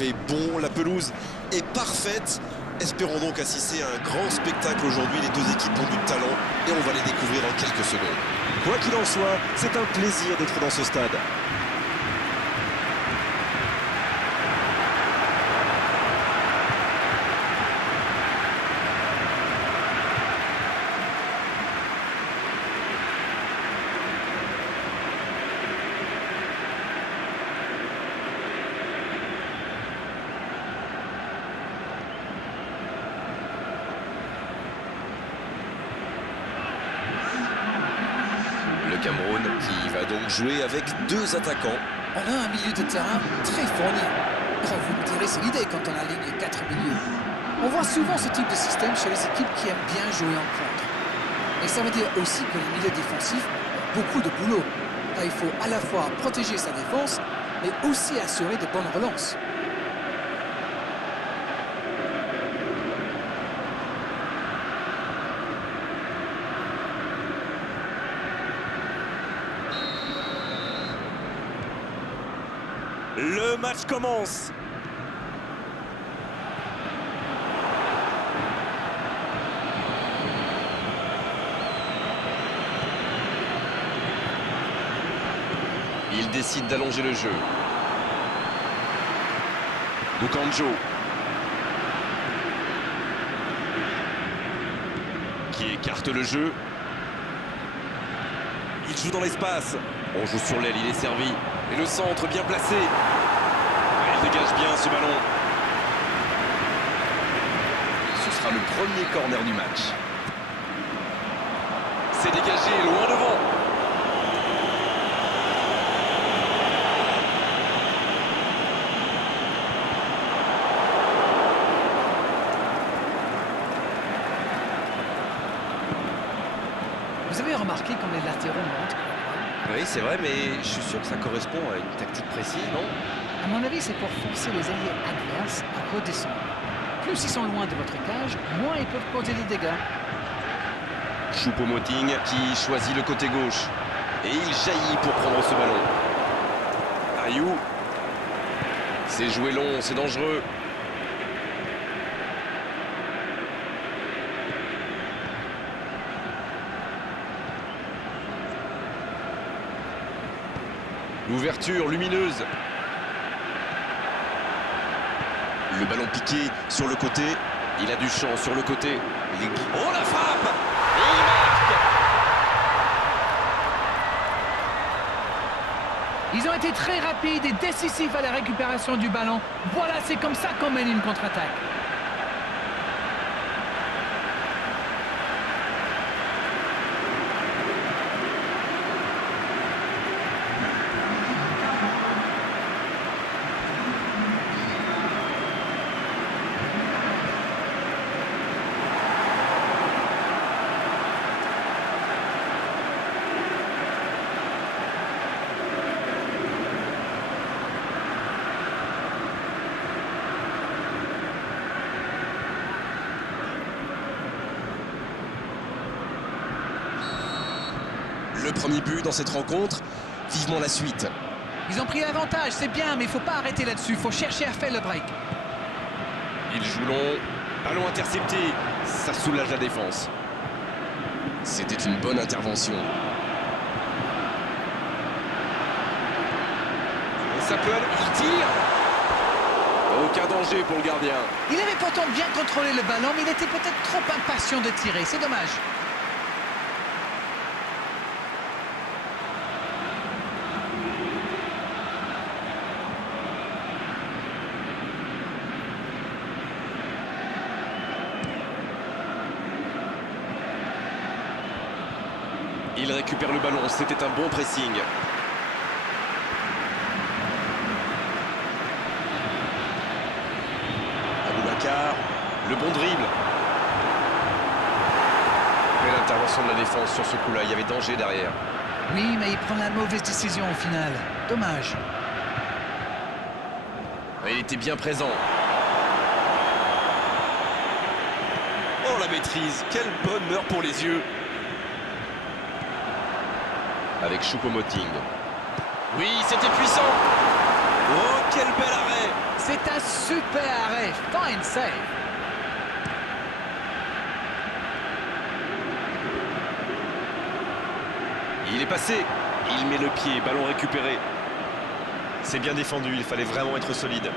fait bon, la pelouse est parfaite. Espérons donc assister à un grand spectacle aujourd'hui. Les deux équipes ont du talent et on va les découvrir en quelques secondes. Quoi qu'il en soit, c'est un plaisir d'être dans ce stade. Le Cameroun qui va donc jouer avec deux attaquants. On a un milieu de terrain très fourni. Oh, vous me direz, c'est l'idée quand on aligne 4 milieux. On voit souvent ce type de système chez les équipes qui aiment bien jouer en contre. Et ça veut dire aussi que les milieux défensifs ont beaucoup de boulot. Là, il faut à la fois protéger sa défense, mais aussi assurer de bonnes relances. Le match commence. Il décide d'allonger le jeu. Bukanjo. Qui écarte le jeu. Il joue dans l'espace. On joue sur l'aile, il est servi. Et le centre bien placé. Il dégage bien ce ballon. Ce sera le premier corner du match. C'est dégagé, loin devant. Vous avez remarqué comme les latéraux montent? Oui, c'est vrai, mais je suis sûr que ça correspond à une tactique précise, non? À mon avis, c'est pour forcer les alliés adverses à redescendre. Plus ils sont loin de votre cage, moins ils peuvent causer des dégâts. Choupo-Moting qui choisit le côté gauche. Et il jaillit pour prendre ce ballon. Ayou. C'est joué long, c'est dangereux. L'ouverture lumineuse. Le ballon piqué sur le côté. Il a du champ sur le côté. Oh la frappe! Et il marque! Ils ont été très rapides et décisifs à la récupération du ballon. Voilà, c'est comme ça qu'on mène une contre-attaque. Le premier but dans cette rencontre, vivement la suite. Ils ont pris l'avantage, c'est bien, mais il ne faut pas arrêter là-dessus. Il faut chercher à faire le break. Il joue long, ballon intercepté, ça soulage la défense. C'était une bonne intervention. Et ça peut aller, il tire. Aucun danger pour le gardien. Il avait pourtant bien contrôlé le ballon, mais il était peut-être trop impatient de tirer. C'est dommage. Il récupère le ballon, c'était un bon pressing. Aboubacar, le bon dribble. Belle intervention de la défense sur ce coup-là, il y avait danger derrière. Oui, mais il prend la mauvaise décision au final. Dommage. Il était bien présent. Oh, la maîtrise. Quel bonheur pour les yeux. Avec Choupo-Moting. Oui, c'était puissant. Oh, quel bel arrêt! C'est un super arrêt. Fine save. Il est passé. Il met le pied, ballon récupéré. C'est bien défendu, il fallait vraiment être solide.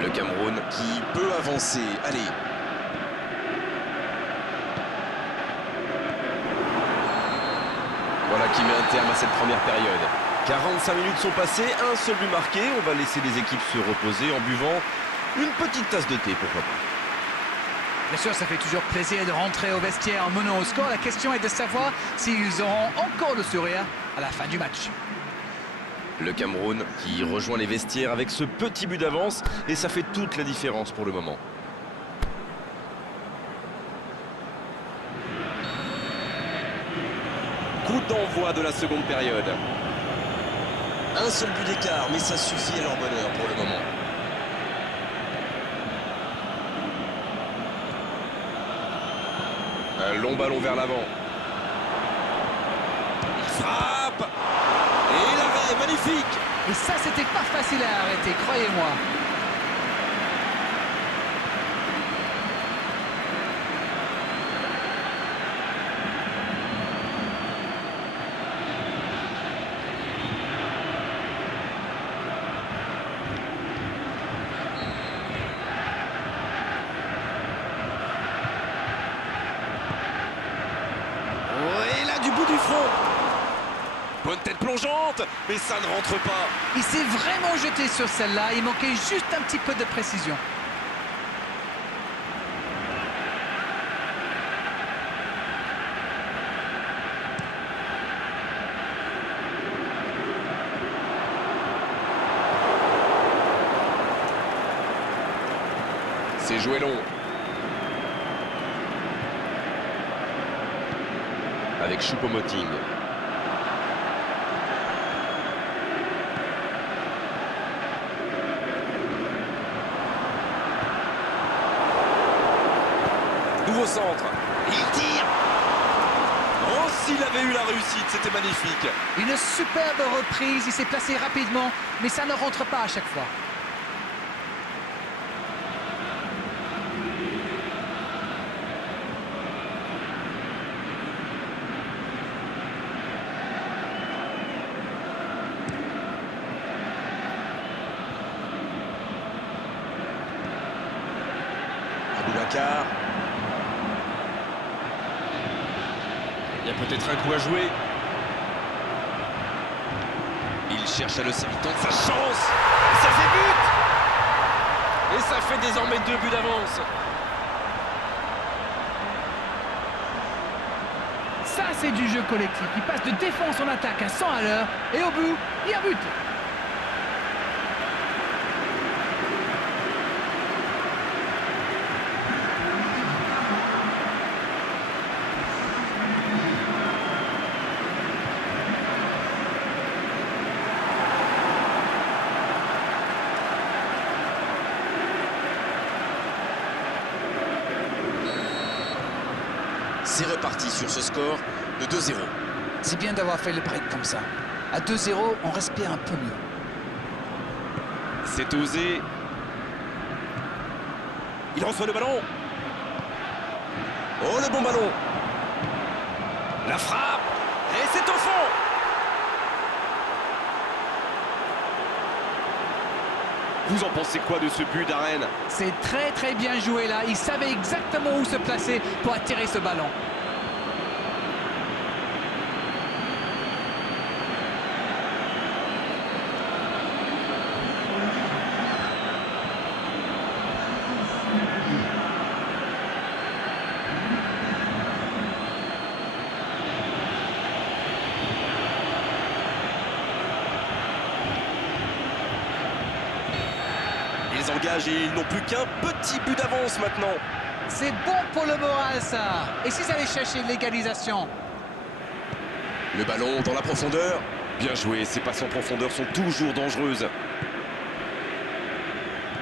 Le Cameroun Qui peut avancer. Allez. voilà qui met un terme à cette première période. 45 minutes sont passées, un seul but marqué. On va laisser les équipes se reposer en buvant une petite tasse de thé, pourquoi pas. Bien sûr, ça fait toujours plaisir de rentrer au vestiaire en menant au score. La question est de savoir s'ils auront encore le sourire à la fin du match. Le Cameroun qui rejoint les vestiaires avec ce petit but d'avance et ça fait toute la différence pour le moment. Coup d'envoi de la seconde période. Un seul but d'écart, mais ça suffit à leur bonheur pour le moment. Un long ballon vers l'avant. Il frappe. Et l'arrêt, magnifique. Et ça, c'était pas facile à arrêter, croyez-moi. Oh, et là, du bout du front. Bonne tête plongeante, mais ça ne rentre pas. Il s'est vraiment jeté sur celle-là. Il manquait juste un petit peu de précision. C'est joué long. Avec Choupo-Moting. Nouveau centre. Il tire. Oh, s'il avait eu la réussite, c'était magnifique. Une superbe reprise. Il s'est placé rapidement, mais ça ne rentre pas à chaque fois. Aboubacar. Il y a peut-être un coup à jouer. Il cherche à le servir. Il tente sa chance. Ça fait but. Et ça fait désormais 2 buts d'avance. Ça, c'est du jeu collectif. Il passe de défense en attaque à 100 à l'heure. Et au bout, il y a but. C'est reparti sur ce score de 2-0. C'est bien d'avoir fait le break comme ça. À 2-0, on respire un peu mieux. C'est osé. Il reçoit le ballon. Oh, le bon ballon. La frappe. Et c'est au fond. Vous en pensez quoi de ce but d'Arène? C'est très très bien joué là. Il savait exactement où se placer pour attirer ce ballon. Ils engagent et ils n'ont plus qu'un petit but d'avance maintenant. C'est bon pour le moral ça. Et s'ils allaient chercher l'égalisation? Le ballon dans la profondeur. Bien joué, ces passes en profondeur sont toujours dangereuses.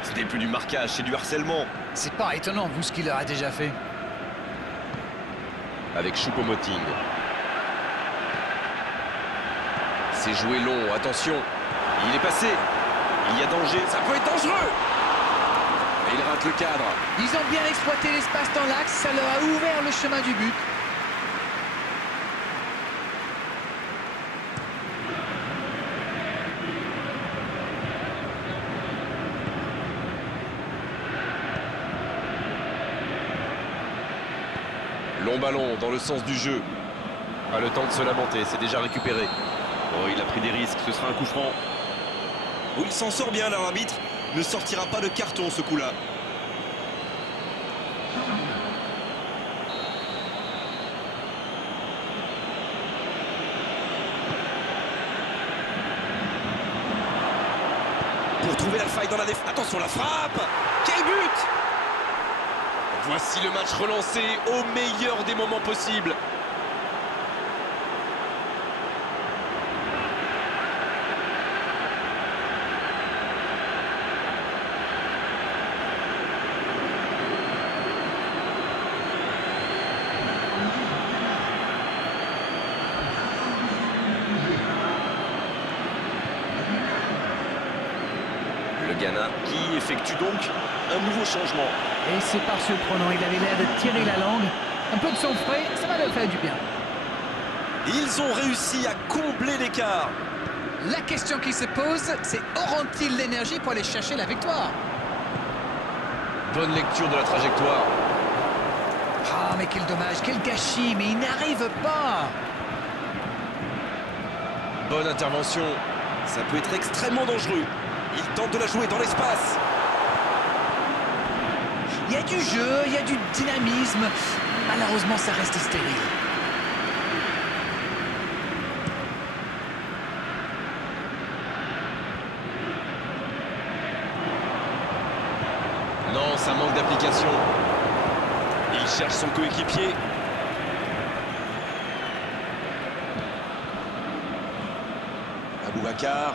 Ce n'est plus du marquage, c'est du harcèlement. C'est pas étonnant, vu ce qu'il leur a déjà fait. Avec Choupo-Moting. C'est joué long, attention. Il est passé. Il y a danger, ça peut être dangereux. Et il rate le cadre. Ils ont bien exploité l'espace dans l'axe, ça leur a ouvert le chemin du but. Long ballon dans le sens du jeu. Pas le temps de se lamenter, c'est déjà récupéré. Oh, il a pris des risques, ce sera un coup franc. Oh, il s'en sort bien, l'arbitre. Ne sortira pas de carton ce coup-là. Pour trouver la faille dans la défense. Attention, la frappe. Quel but! Voici le match relancé au meilleur des moments possibles. Le Ghana qui effectue donc un nouveau changement. Et c'est pas surprenant, il avait l'air de tirer la langue. Un peu de sang frais, ça va leur faire du bien. Ils ont réussi à combler l'écart. La question qui se pose, c'est auront-ils l'énergie pour aller chercher la victoire? Bonne lecture de la trajectoire. Ah, mais quel dommage, quel gâchis, mais il n'arrive pas. Bonne intervention. Ça peut être extrêmement dangereux. Il tente de la jouer dans l'espace. Il y a du jeu, il y a du dynamisme. Malheureusement, ça reste stérile. Non, ça manque d'application. Il cherche son coéquipier. Aboubacar.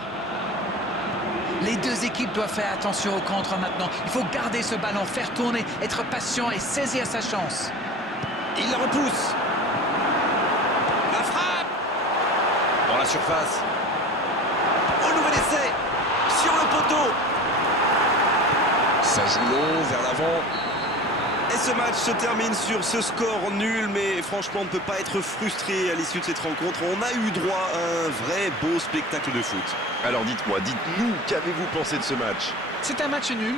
Les deux équipes doivent faire attention au contre maintenant. Il faut garder ce ballon, faire tourner, être patient et saisir sa chance. Il la repousse. La frappe. Dans la surface. Au nouvel essai. Sur le poteau. Ça joue long, vers l'avant. Et ce match se termine sur ce score nul, mais franchement, on ne peut pas être frustré à l'issue de cette rencontre. On a eu droit à un vrai beau spectacle de foot. Alors dites-moi, dites-nous, qu'avez-vous pensé de ce match? C'est un match nul.